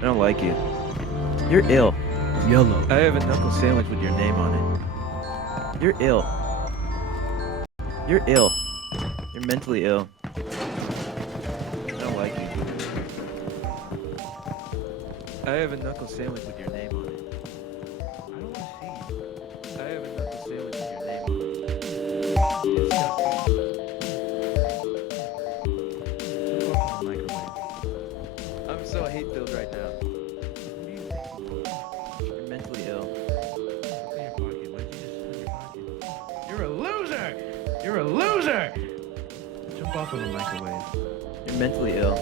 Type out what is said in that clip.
I don't like you. You're ill. Yellow. I have a knuckle sandwich with your name on it. You're ill. You're ill. You're mentally ill. I don't like you. I have a knuckle sandwich with your name on it. I don't want to see you. I have a knuckle sandwich with your name on it. Disgusting. Jump off the microwave. I'm so hate-filled right now. What do you think? You're mentally ill. What's in your pocket? What did you just put in your pocket? You're a loser! You're a loser! Jump off of the microwave. You're mentally ill.